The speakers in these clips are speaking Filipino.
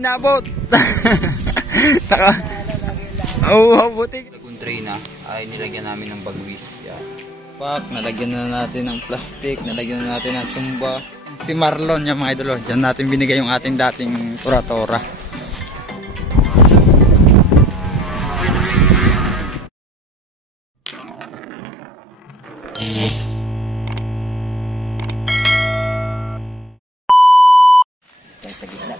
inabot. Taka. Oo, buti. Lagong tray na ay nilagyan namin ng bagwis. Yan. Pak, nalagyan na natin ng plastic, nalagyan na natin ng sumba. Si Marlon, yung mga idolo. Diyan natin binigay yung ating dating tora-tora. Sa gitna.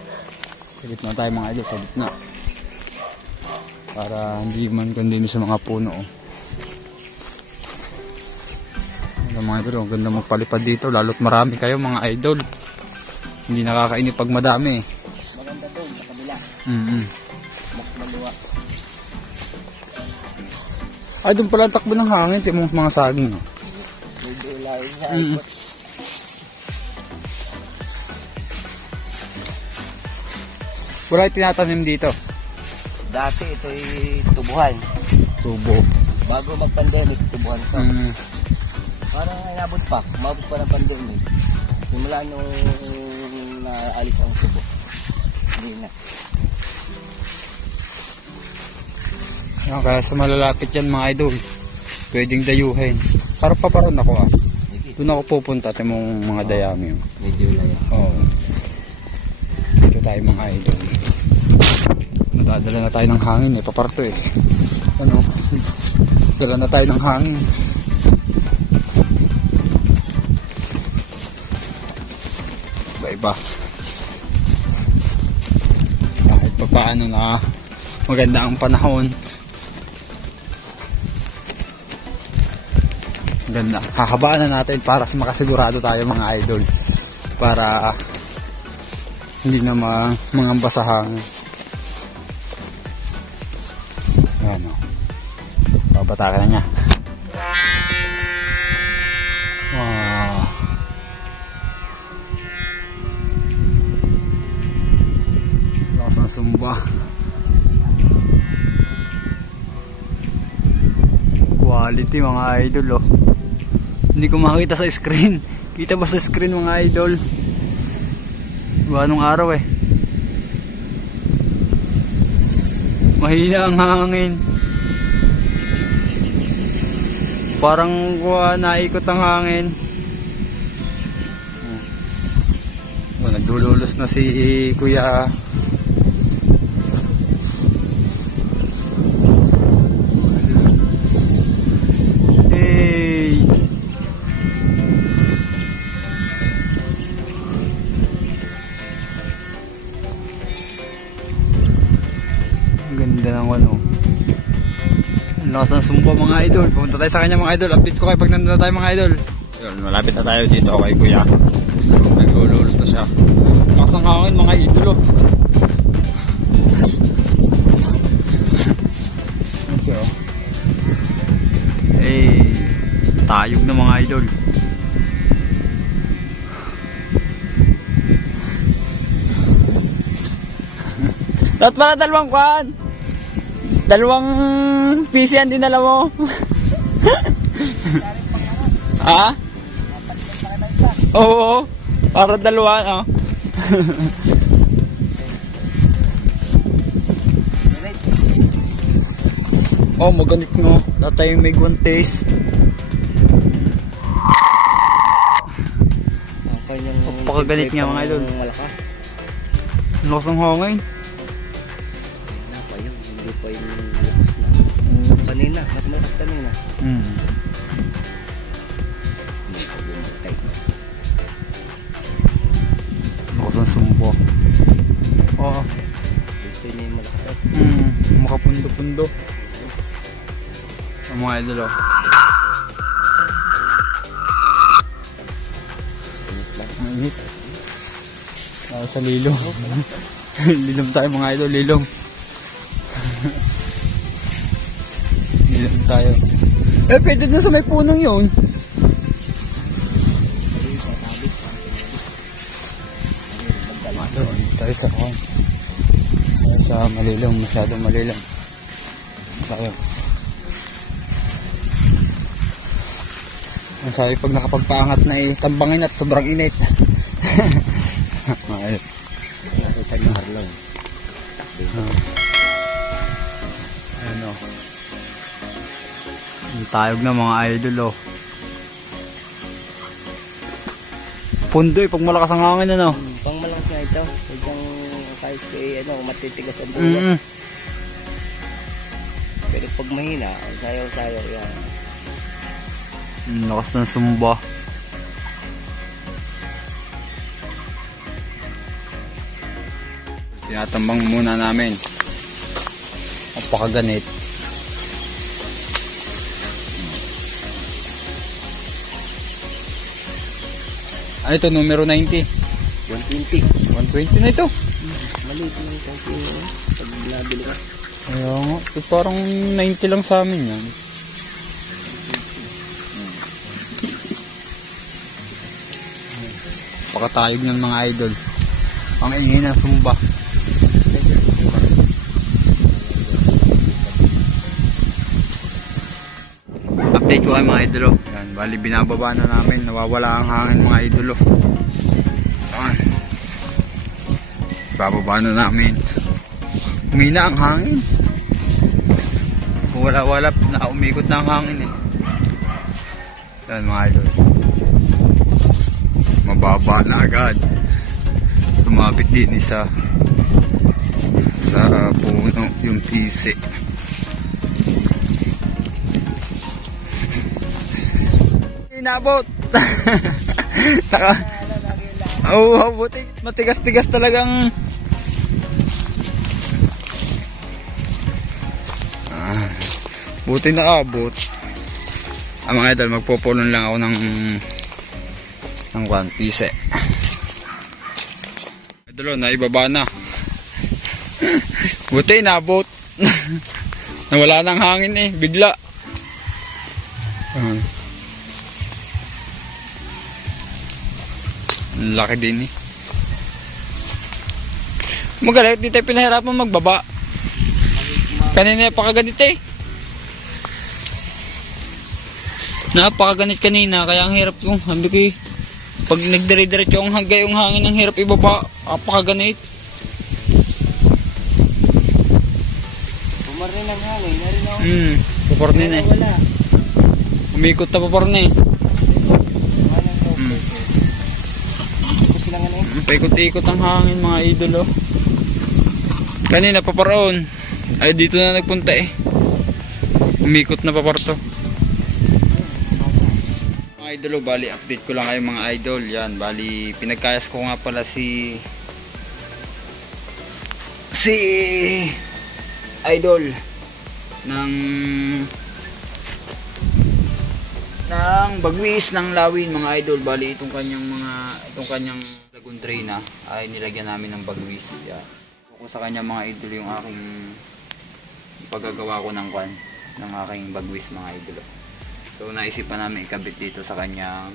Sa gitna tayo mga idol, sa gitna. Para hindi man kundi sa mga puno. Ano mga idol, ang ganda magpalipad dito. Lalo't marami kayo mga idol. Hindi nakakainip pag madami. Maganda doon sa kabila. Mas maluwa. Ay, doon pala ang takbo ng hangin. Tingnan mo mga saging. Medyo ulayin nga. Wala yung tinatanim dito. Dati ito'y tubuhan. Tubo. Bago mag-pandemic, tubuhan sa. Parang inabot pa. Umabot pa ng pandemic. Simula nung naalis ang tubo. Hindi na. Kaya sa malalapit yan mga idol, pwedeng dayuhin. Para paparoon ako ah. Doon ako pupunta at yung mga dayami. Medyo na yan. Oo. Dito tayo mga idol. Nadadala na tayo ng hangin eh. Paparto eh. Ano? Dala na tayo ng hangin. Iba-iba. Kahit pa paano na maganda ang panahon. Ganda. Hahabaan na natin para makasigurado tayo mga idol. Para hindi na mangamba sa hangin. Ayan o. Babatakan na niya. Wow. Lakas ng sumba. Quality mga idol oh. Hindi ko makita sa screen. Kita ba sa screen mga idol? Anong araw eh. Mahina ang hangin. Parang naikot ang hangin. Nagdululos na si Kuya. Hey. Ganda ng ano. Lakas ng sumpa mga idol. Pumunta tayo sa kanya mga idol. Update ko kayo pag nandun na tayo mga idol. Yun, malapit na tayo dito kay Kuya. Nag-ululus na siya. Lakas ng hangin mga idol oh. Hey, tayog na mga idol. Dapat pala dalawang kwan. Dalawang PC ang dinala mo. Ha? Oo. Para dalawa, oh. Oh, maganit no. Tatay yung may guantes. Pagkagalit nga mga idol. Malakas. Lakas ng hangin. Hindi pa yung lakas na. Kanina, mas malakas kanina. Hindi pa bumatay. Lakas ng sumpo. Oo. Gusto niya yung malakas at. Makapundo-pundo. Ang mga idol oh. Mainit. Sa lilong. Lilong tayo mga idol, lilong. Lilong tayo. Eh, pwede na sa may punong yun. Tayo sa kwan. Tayo sa malilong, masyadong malilong. Tayo. Ang sabi pag nakapagpaangat na tambangin at sobrang init. Nakita niyo harlaw. Ano? Ang tayog na mga idol, oh. Pundoy, pag malakas ang hangin, ano? Pang malakas na ito. Huwag kahit ano, matitigas ang buwan. Pero pag mahina, sayaw-sayaw yan. Lakas ng sumba. Tinatambang muna namin. Napakaganit. Ano ito? Numero 90? 120. 120 na ito. Maliit lang kasi pag nabili ka. Kaya nga. Ito parang 90 lang sa amin yan. Pakatayog ng mga idol. Ang ingay ng sumba. Update ko kayo mga idolo. Yan, bali binababa na namin. Nawawala ang hangin mga idolo. Yan. Bababa na namin. Humina ang hangin. Wala na umikot na ang hangin eh. Yan mga idol. Mababa na agad. Tumapit din isa sa puno yung pisi. Inabot. Oo, buti matigas-tigas talagang. Buti nakaabot. Mga idol, magpupulon lang ako ng pise. Idol, naibaba na. Buti inabot. Nawala ng hangin eh, bigla. Laki din eh. Magalit, di tayo pinahirapan magbaba. Kanina napakaganit eh. Napakaganit kanina, kaya ang hirap yung sabi ko eh. Pag nagdire-diretso yung hanggang yung hangin, ang hirap ibaba. Napakaganit. Pumarnin ang hangin, narin ako. Puparnin eh. Wala. Umikot na puparnin eh. Paikot-ikot ang hangin mga idolo. Kanina paparoon. Ay dito na nagpunta eh. Umikot na paparto. Mga idolo, bali update ko lang kayo mga idol. Yan, bali pinagkayas ko nga pala si idol ng bagwis ng lawin mga idol. Bali itong kanyang lagun tray na ay nilagyan namin ng bagwis. Yan. Kung sa kanya mga idol yung aking paggagawa ko ng aking bagwis mga idol. So naisipan namin ikabit dito sa kanyang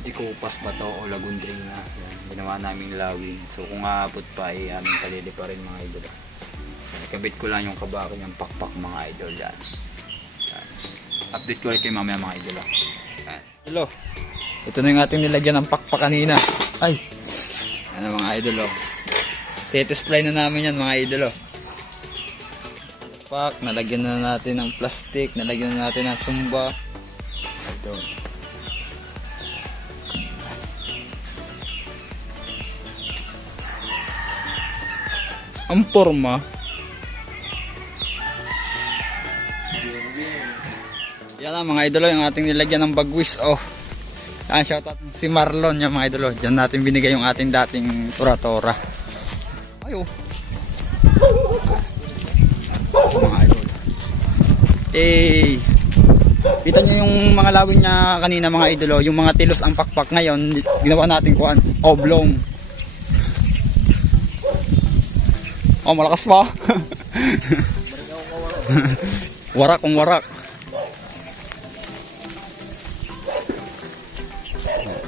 dikupas ba to o lagun tray na. Yan. Ginawa namin lawin. So kung aabot pa ay aming palili pa rin mga idol. Ikabit ko lang yung kabaki ng pakpak mga idol. Yan. Yan. Update ko rin kayo mamaya mga idol. Yan. Hello. Ito na yung ating nilagyan ng pakpak kanina. Ay. Ano mga idol. Tetesplay na namin yan mga idol. Pak, nalagyan na natin ng plastic, nalagyan na natin ng sumba. Ito. Ang forma. Yan lang mga idolo, yung ating nilagyan ng bagwis. Oh. Yan, shoutout si Marlon yung mga idolo. Diyan natin binigay yung ating dating tura-tora. Ayo. Mga idol. Kita nyo yung mga lawin niya kanina mga idolo. Yung mga tilos ang pakpak ngayon. Ginawa natin kuan oblong. Oh, malakas pa. Warak kung warak.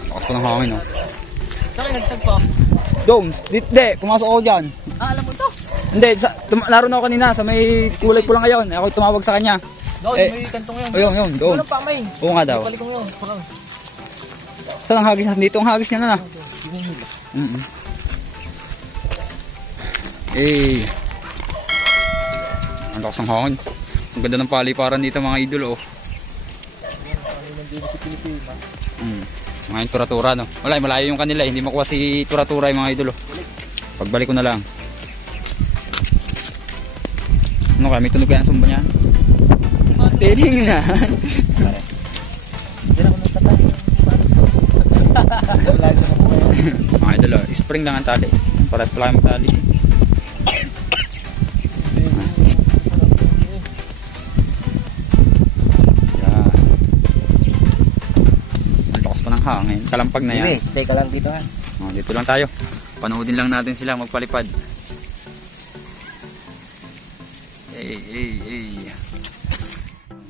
Lakas pa ng hangin, oh. Saan nagtagpo? Doon, hindi, pumasok ako dyan. Alam mo to? Hindi, naroon ako kanina sa may kulay pula ngayon. Ako tumawag sa kanya. Doon, may kantong yun. Yun, doon. Walang pa may. Oo nga daw. Palikong yun. Saan ang hagis? Dito ang hagis niya na. Eh. Ang lakas ng hangin. Ang ganda ng paliparan dito mga idol oh. Ngayon tura-tura no. Wala, malayo yung kanila, hindi makuha si tura-tura yung mga idol oh. Pagbalik ko na lang. Ano kaya, may tunog kaya ang sumba niyan? Tiling na. Mga idol oh, spring lang ang tali. Paras pala yung tali. Yan. Ang lakas pa ng hangin. Kalampag na yan. Stay ka lang dito ha. Oh, dito lang tayo. Panoodin lang natin sila magpalipad. Hey.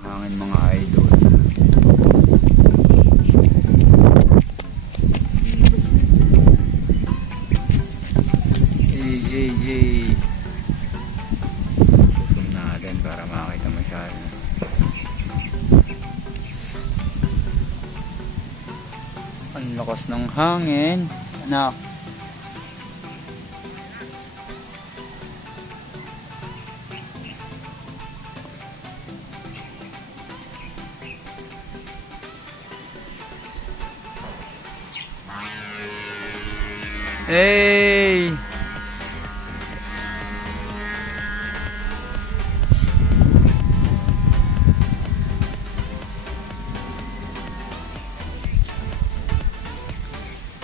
Hangin mga idol. Hey. Susum natin para makita masyado. Ang lakas ng hangin. Anak. Hey!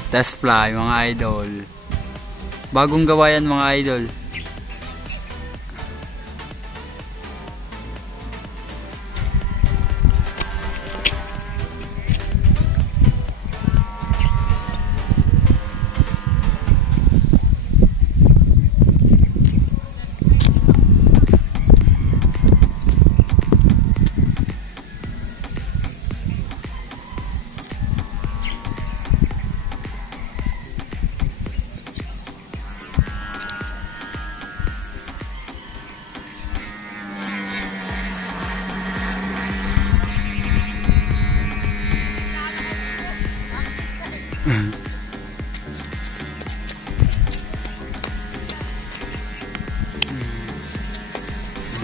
Test fly mga idol. Bagong gawa yan mga idol.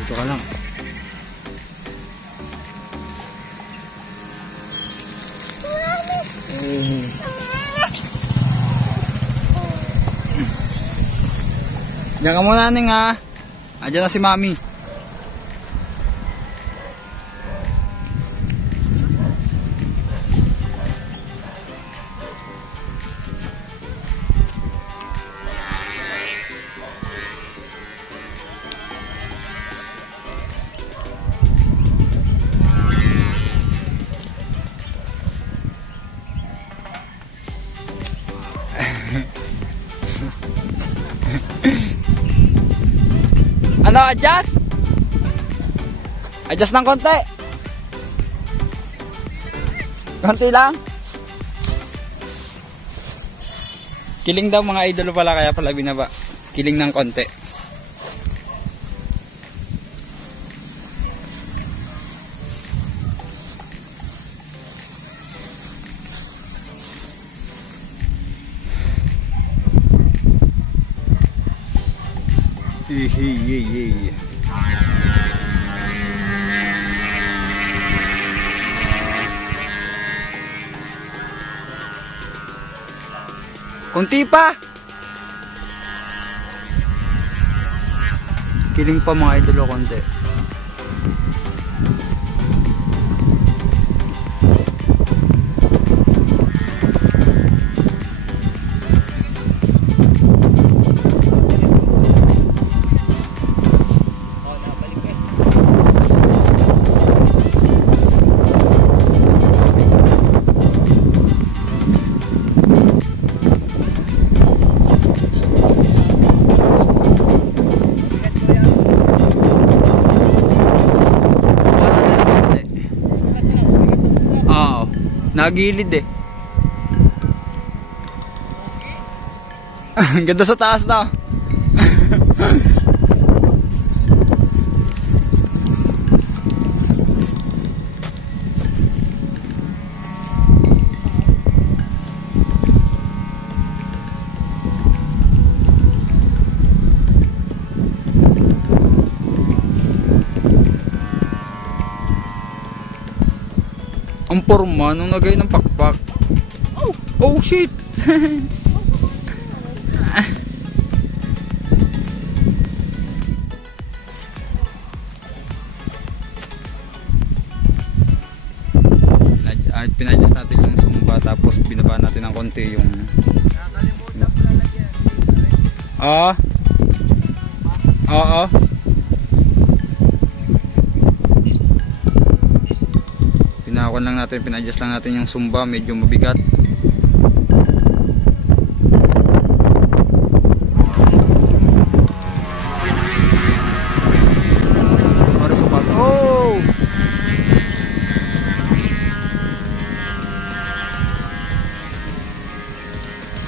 Dito ka lang. Diyan ka muna ning ha. Andiyan na si Mami. Ano, adjust? Adjust ng konti. Konti lang. Kiling daw mga idolo pala, kaya pala binaba. Kiling ng konti. Hey. Kunti pa. Kiling pa mga idolo konti. Nagilid eh. Ganda sa taas na. ang porma nung nagay ng pakpak. Oh shit. Pinadjust natin yung sumba, tapos binaba natin ng konti yung oo. Pinakon lang natin, pinadjust lang natin yung sumba, medyo mabigat.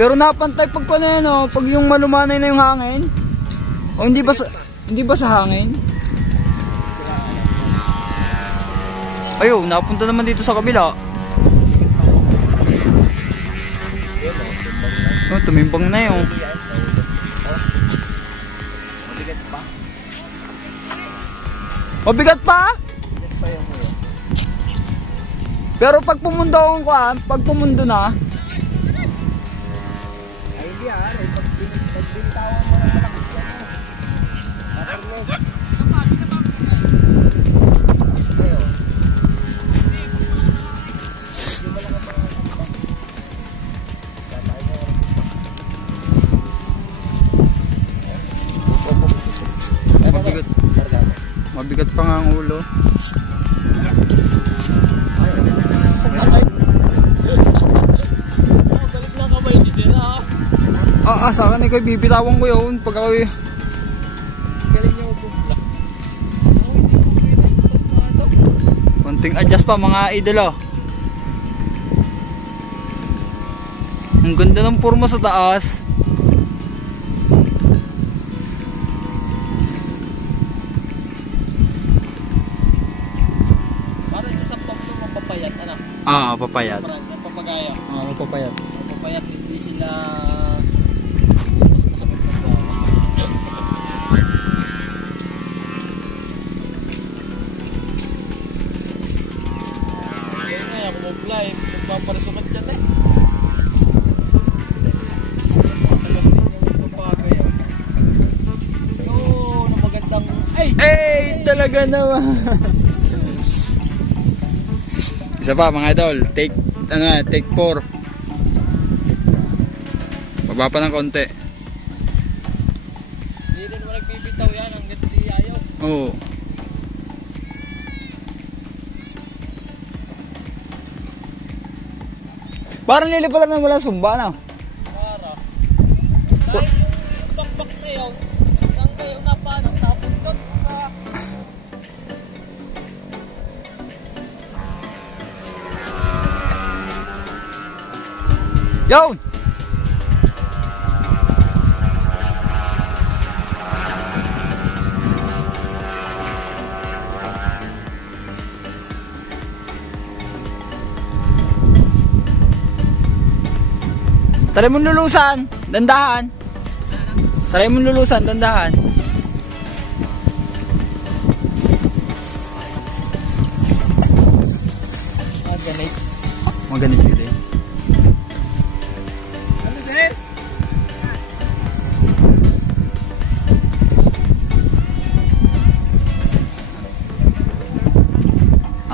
Pero napantay pag ano, pag yung malumanay na yung hangin. O hindi ba sa hangin? Ayo, napunta naman dito sa kabila. Oh, tumimbang na yun. Mabigat pa? Mabigat pa? Pero pag pumundo akong pag pumundo na, pagbintawan mo ng malakit yan mabigat pa nga ang ulo. Sa akin ikaw bibitawan ko yun pag ako galing niya magpupla. konting adjust pa mga idolo. Ang ganda ng forma sa taas. Para sa sampang mo mapapayat, anak. Papayat. Papagaya. Mapapayat. Mapapayat, hindi sila live, nagpaparisukat dyan eh. Yun, ang magandang talaga naman. Isa pa mga idol, take 4. Baba pa ng konti. Hindi rin mo nagbibitaw yan hanggat di ayaw. Oo. Parang lilipad na wala sumba na. Para. Dahil yung bakbak na yun, hanggang kayo na pa, nagsapon doon sa... Yun! Try mo lulusan, dandahan. Try mo lulusan, dandahan. Ganit. Maganit din. Ano din?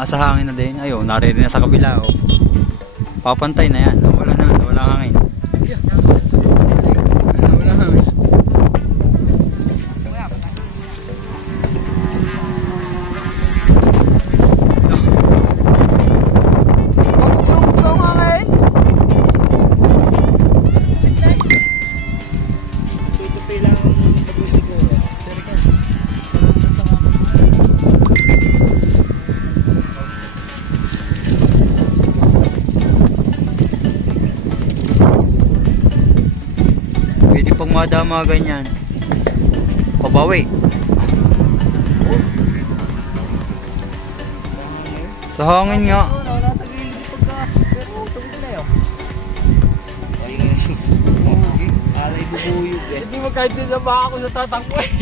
Sa hangin na din. Ayun, naririnig na sa kabila. Oh. Papantay na yan. Wala na, wala hangin. Wala hangin. Bukso ang hangin. Tutupi lang pag-uwi siguro. Pag madama ganyan, pabawi. Sa hangin nga. Alay bubuyog eh. Hindi mo kahit din na ba ako natatangko eh.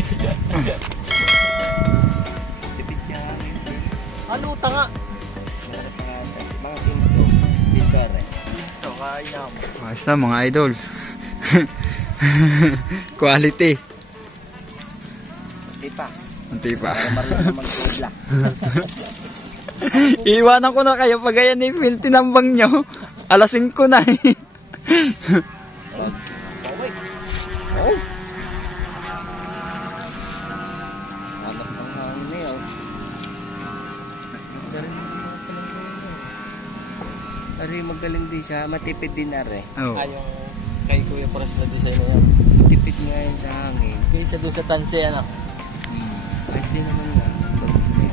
Tipid siya hangin. Ano tanga? Mga pinto. Pintore. Ito, kain na mo. Ayos na mga idol. Quality. Di pa. Unti pa. Para marunong mag-black. Iiwanan ko na kayo pag ayan yung tinambang nyo. Alas 5 na eh. Oh. Hanap ng hangin na yun. Ari, magaling din siya. Matipid din na rin. Oh. Yung kay Kuya Pras na design na yan. Matipid nga yan sa hangin. Kaysa doon sa tanse, ano? Pwede naman nga.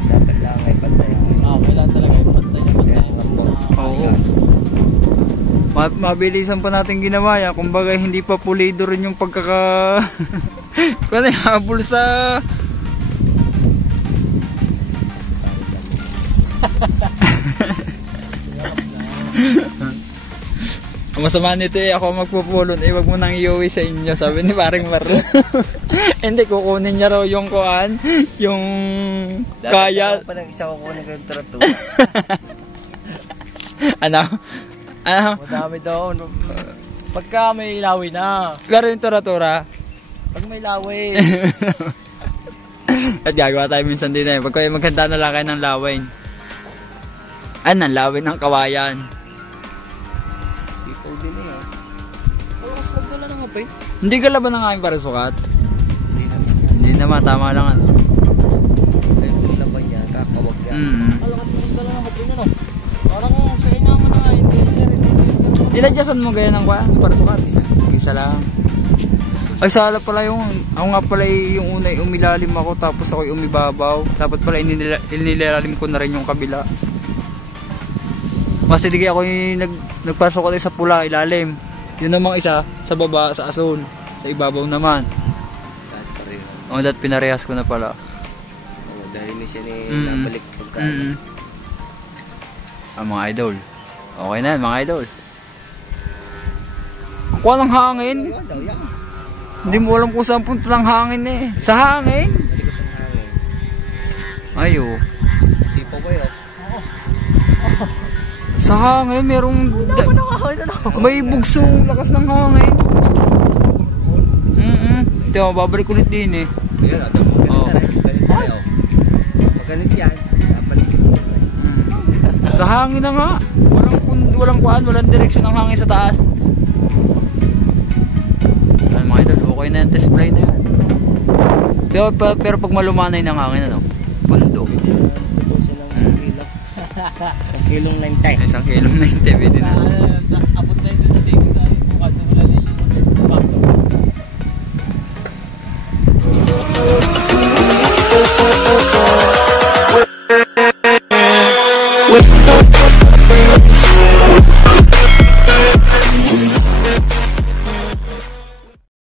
Dapat lang ay pantay ang hangin. Kailangan talaga yung pantay na pantay. Oo. Mabilisan pa natin ginawa yan. Kumbaga hindi pa pulido rin yung pagkaka... Kung habol sa... Ang masama nito eh, ako magpupulon eh, wag mo nang iuwi sa inyo, sabi ni paring Marlo. Hindi, kukunin niya raw yung kuan, yung kaya. Dapat pa ng isa kukunin ko yung trato. Ano? Madami doon. Pagka may lawi na. Pero yung tura-tura. Pag may lawi. At gagawa tayo minsan din eh. Pag kayo maghanda na lang kayo ng lawin. Ng lawin ng kawayan. Sipaw din eh. Mas magdala ng apay. Hindi ka laban ng aming para sukat? Hindi naman. Hindi naman, tama lang ano. Ito naman yan, kakawag yan. Malakas magdala ng apay na no. Parang sa ina mo na hindi sir. Inadyasan mo gaya ng kuan para sukat? Isa lang. Ay sala pala yung, ako nga pala yung una umilalim ako tapos ako umibabaw. Dapat pala inilalim ko na rin yung kabila. Kasi di ako yung nagpasok ko sa pula ilalim. Yun namang isa sa baba sa asul. Sa ibabaw naman. Dahil pa rin. Dahil pinarehas ko na pala. Dahil hindi siya nabalik pagkain. Mga idol. Okay na yan mga idol. Kuha ng hangin. Hindi mo alam kung saan punta ng hangin eh. Sa hangin? Malikot ang hangin. Ayo. Sipaw ba yun? Sa hangin merong may bugsong lakas ng hangin. Ito, babalik ulit din eh. Ayun, ito mo ganit na rin. Ganit na rin. Magalit yan. Babalik mo rin. Sa hangin na nga. Walang kuan, walang direksyon ng hangin sa taas. Ay mga idol, okay na yung test fly na yan. Pero pag malumanay ng hangin ano, bundok. Ito silang isang kilo. Isang kilong 90. Isang kilong 90, pwede na. Abot na ito sa sigo sa akin. Bukad na wala na yung